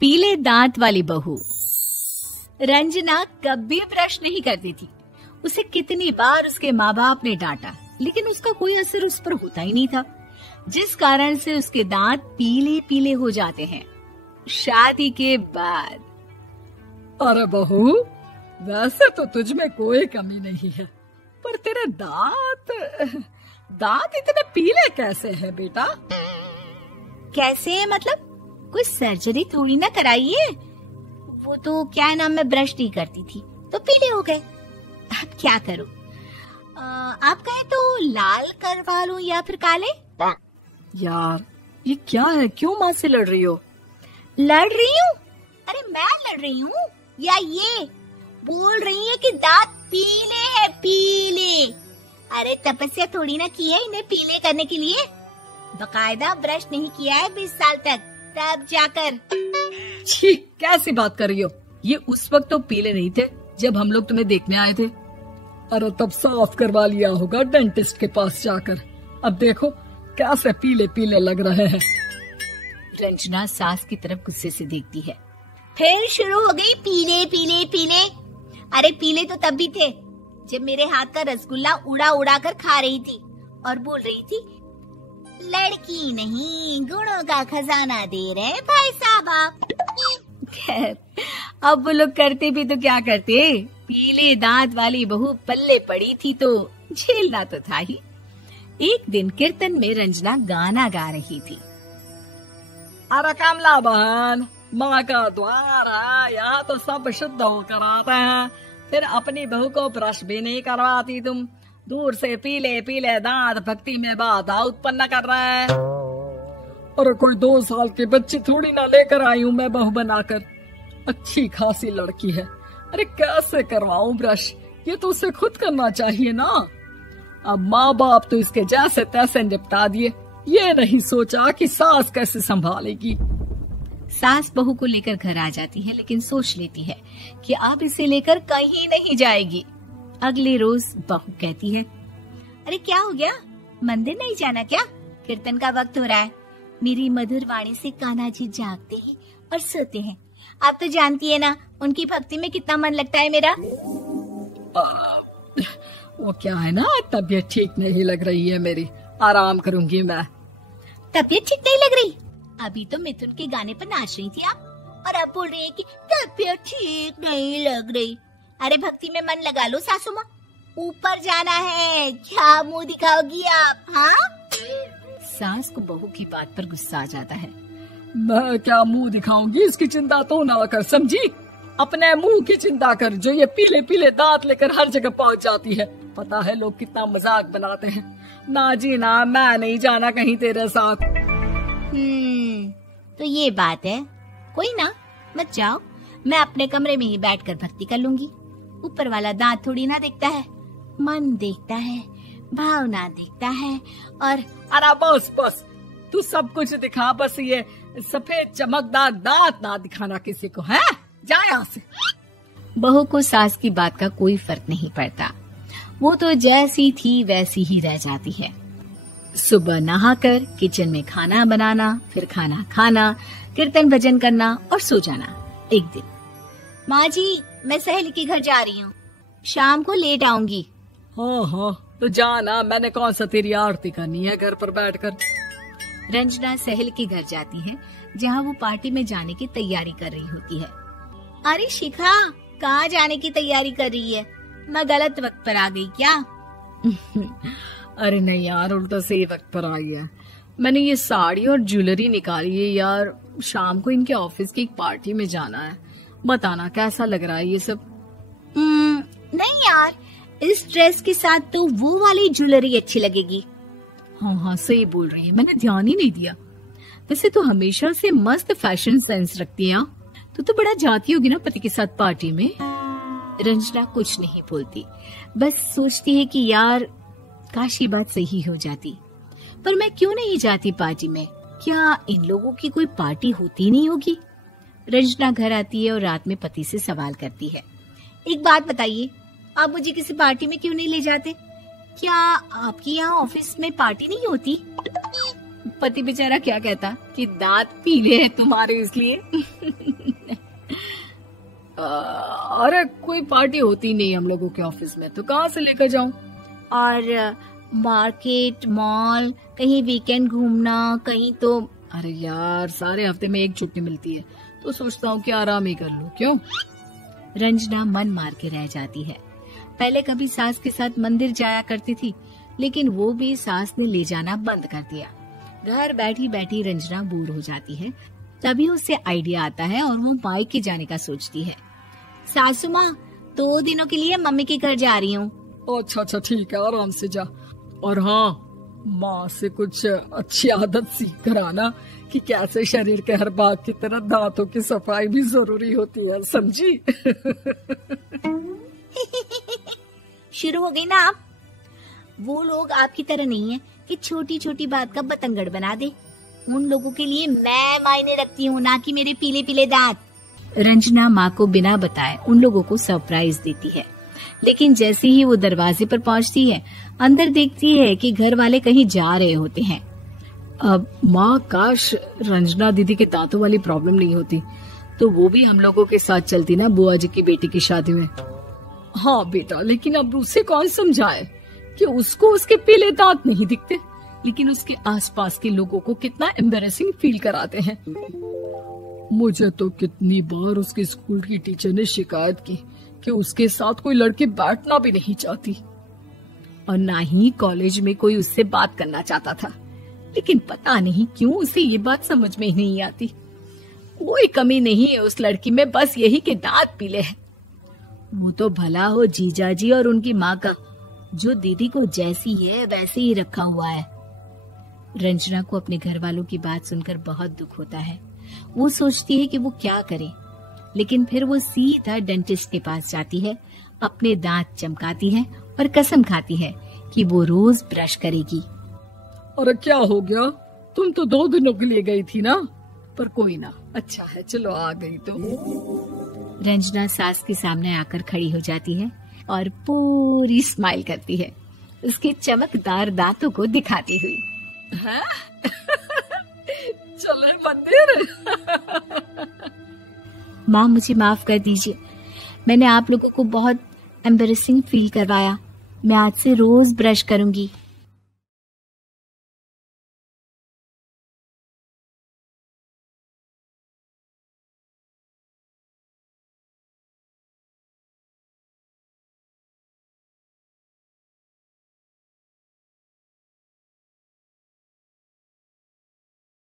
पीले दांत वाली बहू। रंजना कभी ब्रश नहीं करती थी। उसे कितनी बार उसके माँ बाप ने डांटा, लेकिन उसका कोई असर उस पर होता ही नहीं था, जिस कारण से उसके दांत पीले पीले हो जाते हैं। शादी के बाद। अरे बहू, वैसे तो तुझ में कोई कमी नहीं है, पर तेरे दांत इतने पीले कैसे हैं बेटा? कैसे मतलब? कोई सर्जरी थोड़ी ना कराइए। वो तो क्या नाम, मैं ब्रश नहीं करती थी तो पीले हो गए। अब क्या करूं? आप कहे तो लाल करवा लूं या फिर काले? यार ये क्या है, क्यों माँ से लड़ रही हो? लड़ रही हूँ? अरे मैं लड़ रही हूँ या ये बोल रही है कि दांत पीले हैं, पीले। अरे तपस्या थोड़ी ना की है इन्हें पीले करने के लिए। बकायदा ब्रश नहीं किया है 20 साल तक, तब जाकर। छी, कैसी बात कर रही हो? ये उस वक्त तो पीले नहीं थे जब हम लोग तुम्हें देखने आए थे। अरे तब साफ करवा लिया होगा डेंटिस्ट के पास जाकर। अब देखो कैसे पीले पीले लग रहे हैं। रंजना सास की तरफ गुस्से से देखती है। फिर शुरू हो गई पीले पीले पीले। अरे पीले तो तब भी थे जब मेरे हाथ का रसगुल्ला उड़ा उड़ा कर खा रही थी और बोल रही थी, लड़की नहीं गुणों का खजाना दे रहे भाई साहब आप। खैर, अब वो लोग करते भी तो क्या करते, पीले दांत वाली बहू पल्ले पड़ी थी तो झेलना तो था ही। एक दिन कीर्तन में रंजना गाना गा रही थी। अरे कमला बहन, माँ का द्वार है, यहाँ तो सब शुद्ध होकर आते हैं, फिर अपनी बहू को ब्रश भी नहीं करवाती तुम। दूर से पीले पीले दांत भक्ति में बाधा उत्पन्न कर रहे हैं। और कोई 2 साल के बच्चे थोड़ी ना लेकर आई हूँ मैं बहू बनाकर। अच्छी खासी लड़की है, अरे कैसे करवाऊं ब्रश? ये तो उसे खुद करना चाहिए ना। अब माँ बाप तो इसके जैसे तैसे निपटा दिए, ये नहीं सोचा कि सास कैसे संभालेगी। सास बहू को लेकर घर आ जाती है, लेकिन सोच लेती है कि अब इसे लेकर कहीं नहीं जाएगी। अगले रोज बहू कहती है, अरे क्या हो गया, मंदिर नहीं जाना क्या? कीर्तन का वक्त हो रहा है। मेरी मधुर वाणी से कान्हा जी जागते हैं और सोते हैं। आप तो जानती है ना उनकी भक्ति में कितना मन लगता है मेरा। वो क्या है ना, तबीयत ठीक नहीं लग रही है मेरी, आराम करूंगी मैं। तबीयत ठीक नहीं लग रही? अभी तो मिथुन के गाने पर नाच रही थी आप, और अब बोल रही है कि तबीयत ठीक नहीं लग रही। अरे भक्ति में मन लगा लो सासू माँ, ऊपर जाना है, क्या मुंह दिखाओगी आप? हाँ? सास को बहू की बात पर गुस्सा आ जाता है। मैं क्या मुंह दिखाऊंगी, इसकी चिंता तो ना कर, समझी? अपने मुंह की चिंता कर, जो ये पीले पीले दांत लेकर हर जगह पहुंच जाती है। पता है लोग कितना मजाक बनाते हैं। ना जी ना, मैं नहीं जाना कहीं तेरे साथ। तो ये बात है। कोई ना, मत जाओ, मैं अपने कमरे में ही बैठकर भक्ति कर लूंगी। ऊपर वाला दांत थोड़ी ना देखता है, मन देखता है, भावना देखता है। और अरे बस बस, तू सब कुछ दिखा, बस ये सफेद चमकदार दांत ना दिखाना किसी को, है? जा यहाँ से। बहू को सास की बात का कोई फर्क नहीं पड़ता, वो तो जैसी थी वैसी ही रह जाती है। सुबह नहाकर किचन में खाना बनाना, फिर खाना खाना, कीर्तन भजन करना और सो जाना। एक दिन, माँ जी मैं सहेली के घर जा रही हूँ, शाम को लेट आऊंगी। हाँ, तो जाना, मैंने कौन सा तेरी आरती करनी है घर पर बैठकर। रंजना सहेली के घर जाती है, जहाँ वो पार्टी में जाने की तैयारी कर रही होती है। अरे शिखा, कहाँ जाने की तैयारी कर रही है? मैं गलत वक्त पर आ गई क्या? अरे नहीं यार, उल्टा सही वक्त पर आई है। मैंने ये साड़ी और ज्वेलरी निकाली है यार, शाम को इनके ऑफिस की एक पार्टी में जाना है। बताना कैसा लग रहा है ये सब? नहीं यार, इस ड्रेस के साथ तो वो वाली ज्वेलरी अच्छी लगेगी। हाँ, सही बोल रही है, मैंने ध्यान ही नहीं दिया। वैसे तो हमेशा से मस्त फैशन सेंस रखती है। तो बड़ा जाती होगी ना पति के साथ पार्टी में। रंजना कुछ नहीं बोलती, बस सोचती है कि यार काश ये बात सही हो जाती, पर मैं क्यों नहीं जाती पार्टी में? क्या इन लोगों की कोई पार्टी होती नहीं होगी? रंजना घर आती है और रात में पति से सवाल करती है, एक बात बताइए, आप मुझे किसी पार्टी में क्यों नहीं ले जाते? क्या आपकी यहाँ ऑफिस में पार्टी नहीं होती? पति बेचारा क्या कहता कि दांत पीले हैं तुम्हारे इसलिए। अरे कोई पार्टी होती नहीं हम लोगों के ऑफिस में, तो कहाँ से लेकर जाऊं? और मार्केट, मॉल, कहीं वीकेंड घूमना, कहीं तो। अरे यार सारे हफ्ते में एक छुट्टी मिलती है, तो सोचता हूँ कि आराम ही कर लूं। क्यों? रंजना मन मार के रह जाती है। पहले कभी सास के साथ मंदिर जाया करती थी, लेकिन वो भी सास ने ले जाना बंद कर दिया। घर बैठी बैठी रंजना बोर हो जाती है। तभी उससे आइडिया आता है और वो मायके जाने का सोचती है। सासू माँ, 2 दिनों के लिए मम्मी के घर जा रही हूँ। अच्छा ठीक है, आराम से जा। और हाँ, माँ से कुछ अच्छी आदत सीख कर आना कि कैसे शरीर के हर भाग की तरह दांतों की सफाई भी जरूरी होती है, समझी? शुरू हो गई ना आप। वो लोग आपकी तरह नहीं है कि छोटी छोटी बात का बतंगड़ बना दे। उन लोगों के लिए मैं मायने रखती हूँ, ना कि मेरे पीले पीले दांत। रंजना माँ को बिना बताए उन लोगों को सरप्राइज देती है, लेकिन जैसे ही वो दरवाजे पर पहुँचती है, अंदर देखती है कि घर वाले कहीं जा रहे होते हैं। अब माँ, काश रंजना दीदी के दांतों वाली प्रॉब्लम नहीं होती, तो वो भी हम लोगों के साथ चलती ना बुआ जी की बेटी की शादी में। हाँ बेटा, लेकिन अब उसे कौन समझाए कि उसको उसके पीले दांत नहीं दिखते, लेकिन उसके आसपास के लोगों को कितना एम्बैरेसिंग फील कराते हैं। मुझे तो कितनी बार उसके स्कूल की टीचर ने शिकायत की कि उसके साथ कोई लड़की बैठना भी नहीं चाहती, और ना ही कॉलेज में कोई उससे बात करना चाहता था। लेकिन पता नहीं क्यों उसे ये बात समझ में ही नहीं आती। कोई कमी नहीं है उस लड़की में, बस यही कि दांत पीले हैं। वो तो भला हो जीजा जी और उनकी माँ का, जो दीदी को जैसी है वैसे ही रखा हुआ है। रंजना को अपने घर वालों की बात सुनकर बहुत दुख होता है। वो सोचती है कि वो क्या करे, लेकिन फिर वो सीधा डेंटिस्ट के पास जाती है, अपने दांत चमकाती है और कसम खाती है कि वो रोज ब्रश करेगी। अरे क्या हो गया? तुम तो 2 दिनों के लिए गई थी ना, पर कोई ना, अच्छा है, चलो आ गई तो। रंजना सास के सामने आकर खड़ी हो जाती है और पूरी स्माइल करती है, उसके चमकदार दांतों को दिखाती हुई। है? चले मंदिर। माँ, मुझे माफ कर दीजिए, मैंने आप लोगों को बहुत एम्बैरेसिंग फील करवाया। मैं आज से रोज ब्रश करूंगी।